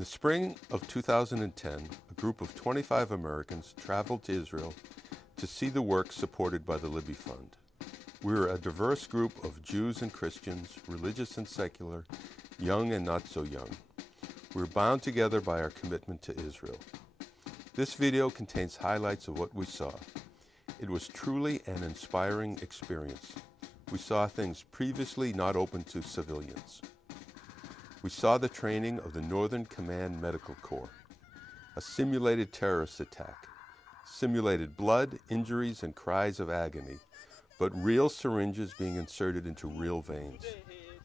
the spring of 2010, a group of 25 Americans traveled to Israel to see the work supported by the LIBI Fund. We were a diverse group of Jews and Christians, religious and secular, young and not so young. We were bound together by our commitment to Israel. This video contains highlights of what we saw. It was truly an inspiring experience. We saw things previously not open to civilians. We saw the training of the Northern Command Medical Corps, a simulated terrorist attack, simulated blood, injuries, and cries of agony, but real syringes being inserted into real veins.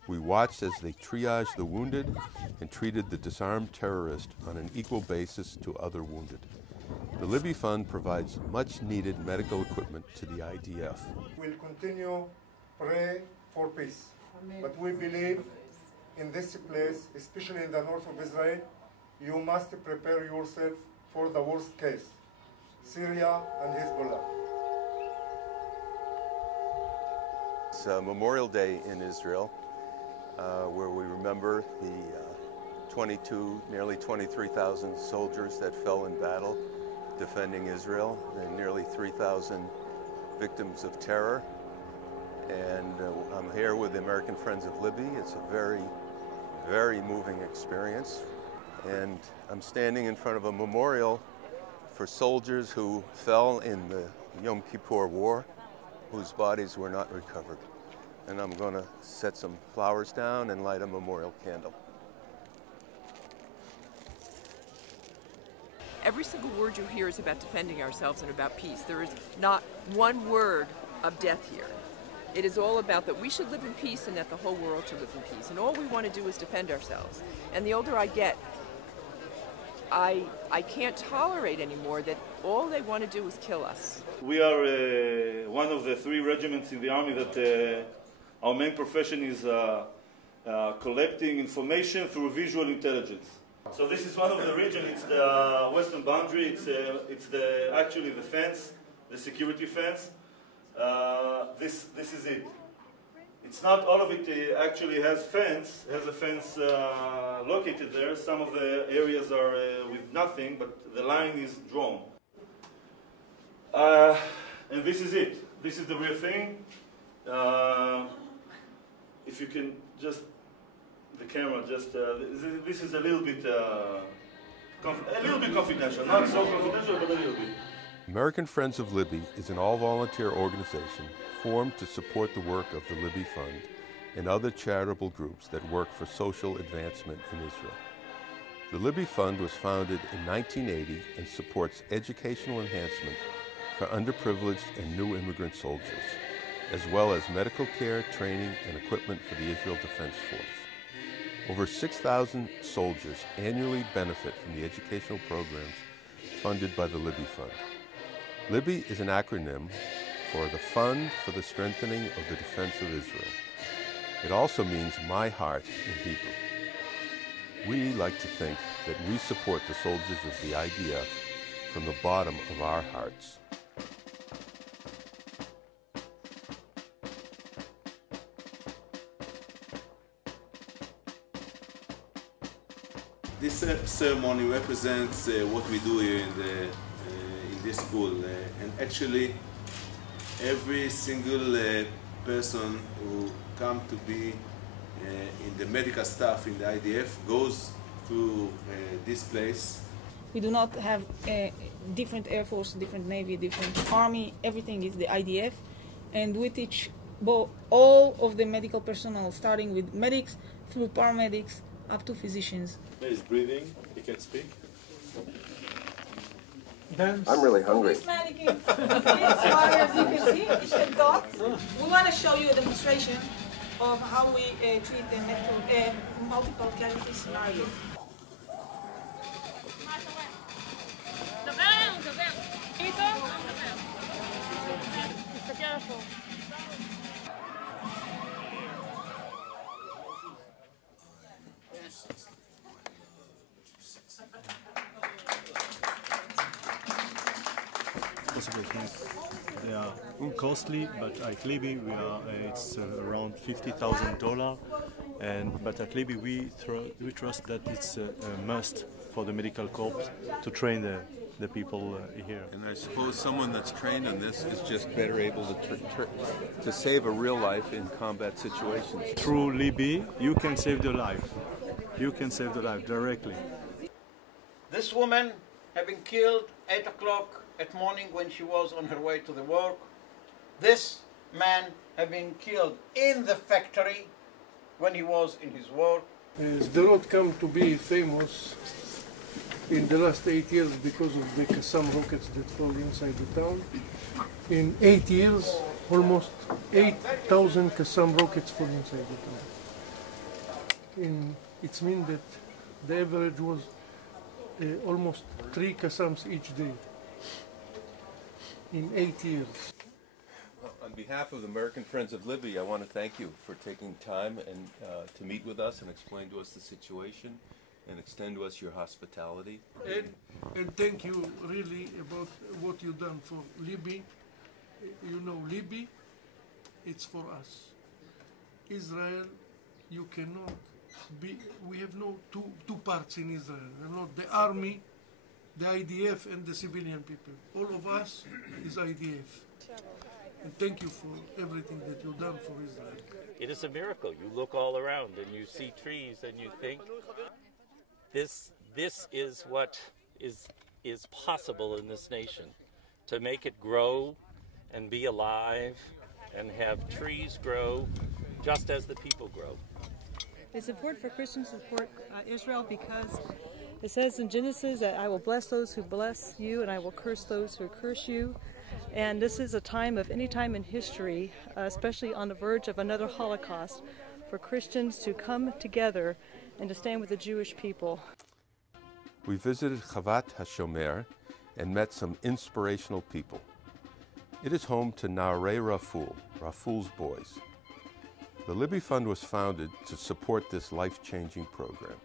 We watched as they triaged the wounded and treated the disarmed terrorist on an equal basis to other wounded. The LIBI Fund provides much-needed medical equipment to the IDF. We'll continue pray for peace, but we believe in this place, especially in the north of Israel, you must prepare yourself for the worst case, Syria and Hezbollah. It's Memorial Day in Israel, where we remember the nearly 23,000 soldiers that fell in battle defending Israel, and nearly 3,000 victims of terror. And I'm here with the American Friends of Libby. It's a very, very moving experience. And I'm standing in front of a memorial for soldiers who fell in the Yom Kippur War, whose bodies were not recovered. And I'm going to set some flowers down and light a memorial candle. Every single word you hear is about defending ourselves and about peace. There is not one word of death here. It is all about that we should live in peace and that the whole world should live in peace. And all we want to do is defend ourselves. And the older I get, I can't tolerate anymore that all they want to do is kill us. We are one of the 3 regiments in the army that our main profession is collecting information through visual intelligence. So this is one of the regions. It's the western boundary. It's actually the fence, the security fence. This is it. It's not all of it actually has a fence located there. Some of the areas are with nothing, but the line is drawn. And this is it. This is the real thing. If you can just, the camera, just, this is a little bit confidential. Not so confidential, but a little bit. American Friends of Libby is an all-volunteer organization formed to support the work of the LIBI Fund and other charitable groups that work for social advancement in Israel. The LIBI Fund was founded in 1980 and supports educational enhancement for underprivileged and new immigrant soldiers, as well as medical care, training, and equipment for the Israel Defense Force. Over 6,000 soldiers annually benefit from the educational programs funded by the LIBI Fund. LIBI is an acronym for the Fund for the Strengthening of the Defense of Israel. It also means my heart in Hebrew. We like to think that we support the soldiers of the IDF from the bottom of our hearts. This ceremony represents what we do here in this school, and actually every single person who comes to be in the medical staff in the IDF goes through this place. We do not have different Air Force, different Navy, different Army. Everything is the IDF, and we teach all of the medical personnel, starting with medics through paramedics up to physicians. He's breathing, he can speak. I'm really hungry. This mannequin, as far as you can see, it can talk. We want to show you a demonstration of how we treat the multiple casualty scenario. Possibly think they are costly, but at LIBI it's around $50,000 But at LIBI we trust that it's a must for the medical corps to train the people here. And I suppose someone that's trained on this is just better able to save a real life in combat situations. Through LIBI, you can save the life. You can save the life directly. This woman had been killed 8 o'clock at morning when she was on her way to the work. This man had been killed in the factory when he was in his work. The road come to be famous in the last 8 years because of the Qassam rockets that fall inside the town. In 8 years, almost 8,000 Qassam rockets fall inside the town. It means that the average was almost 3 Qassams each day in 8 years. On behalf of the American Friends of LIBI, I want to thank you for taking time and to meet with us and explain to us the situation and extend to us your hospitality. And thank you really about what you've done for LIBI. You know, LIBI, it's for us. Israel, you cannot be, we have no two parts in Israel. We're not the army, the IDF and the civilian people. All of us is IDF. And thank you for everything that you've done for Israel. It is a miracle. You look all around and you see trees and you think, this is what is possible in this nation, to make it grow and be alive and have trees grow just as the people grow. It's important for Christians to support Israel because it says in Genesis that I will bless those who bless you and I will curse those who curse you. And this is a time of any time in history, especially on the verge of another Holocaust, for Christians to come together and to stand with the Jewish people. We visited Chavat HaShomer and met some inspirational people. It is home to Na'arei Raful, Raful's boys. The LIBI Fund was founded to support this life-changing program.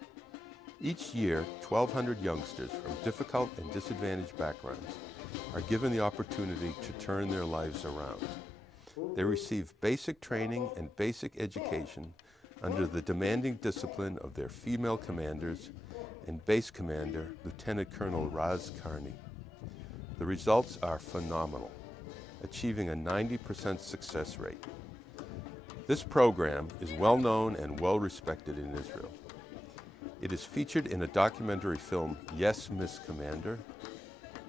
Each year, 1,200 youngsters from difficult and disadvantaged backgrounds are given the opportunity to turn their lives around. They receive basic training and basic education under the demanding discipline of their female commanders and base commander, Lieutenant Colonel Raz Karni. The results are phenomenal, achieving a 90% success rate. This program is well known and well respected in Israel. It is featured in a documentary film, Yes, Miss Commander.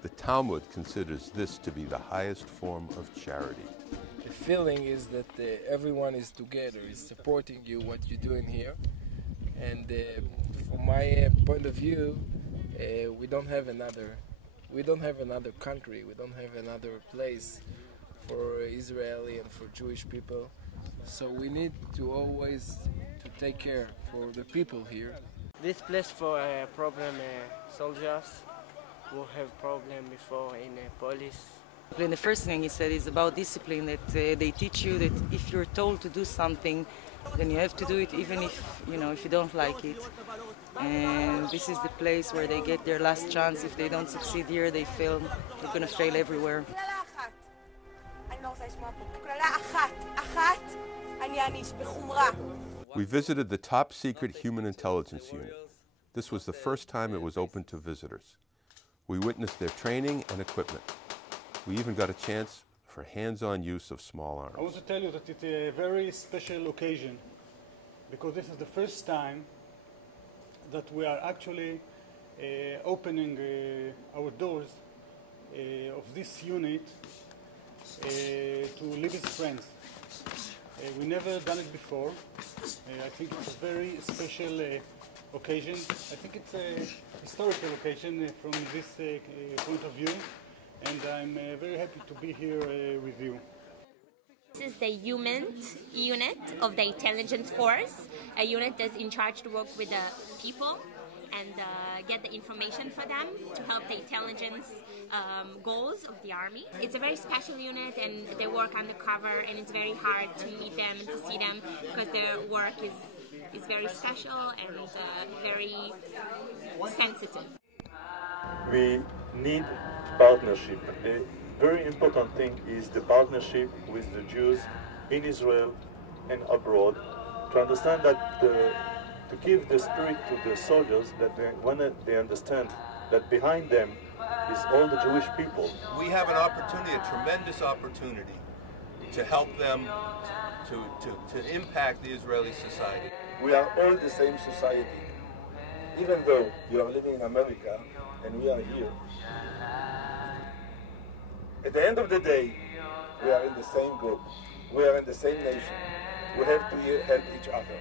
The Talmud considers this to be the highest form of charity. The feeling is that everyone is together, is supporting you, what you're doing here. And from my point of view, we don't have another country, we don't have another place for Israeli and for Jewish people. So we need to always take care for the people here. This place for problem soldiers who have problem before in police. And the first thing he said is about discipline, that they teach you that if you're told to do something, then you have to do it even if you don't like it. And this is the place where they get their last chance. If they don't succeed here, they fail. They're going to fail everywhere. We visited the top secret human intelligence unit. This was the first time it was open to visitors. We witnessed their training and equipment. We even got a chance for hands-on use of small arms. I want to tell you that it's a very special occasion because this is the first time that we are actually opening our doors of this unit to LIBI's friends. We never done it before. I think it's a very special occasion. I think it's a historical occasion from this point of view, and I'm very happy to be here with you. This is the human unit of the intelligence force, a unit that's in charge to work with the people and get the information for them to help the intelligence goals of the army. It's a very special unit and they work undercover, and it's very hard to meet them and to see them because their work is very special and very sensitive. We need partnership. A very important thing is the partnership with the Jews in Israel and abroad, to understand that to give the spirit to the soldiers, that when they understand that behind them is all the Jewish people. We have an opportunity, a tremendous opportunity, to help them to impact the Israeli society. We are all the same society. Even though you are living in America and we are here, at the end of the day, we are in the same group. We are in the same nation. We have to help each other.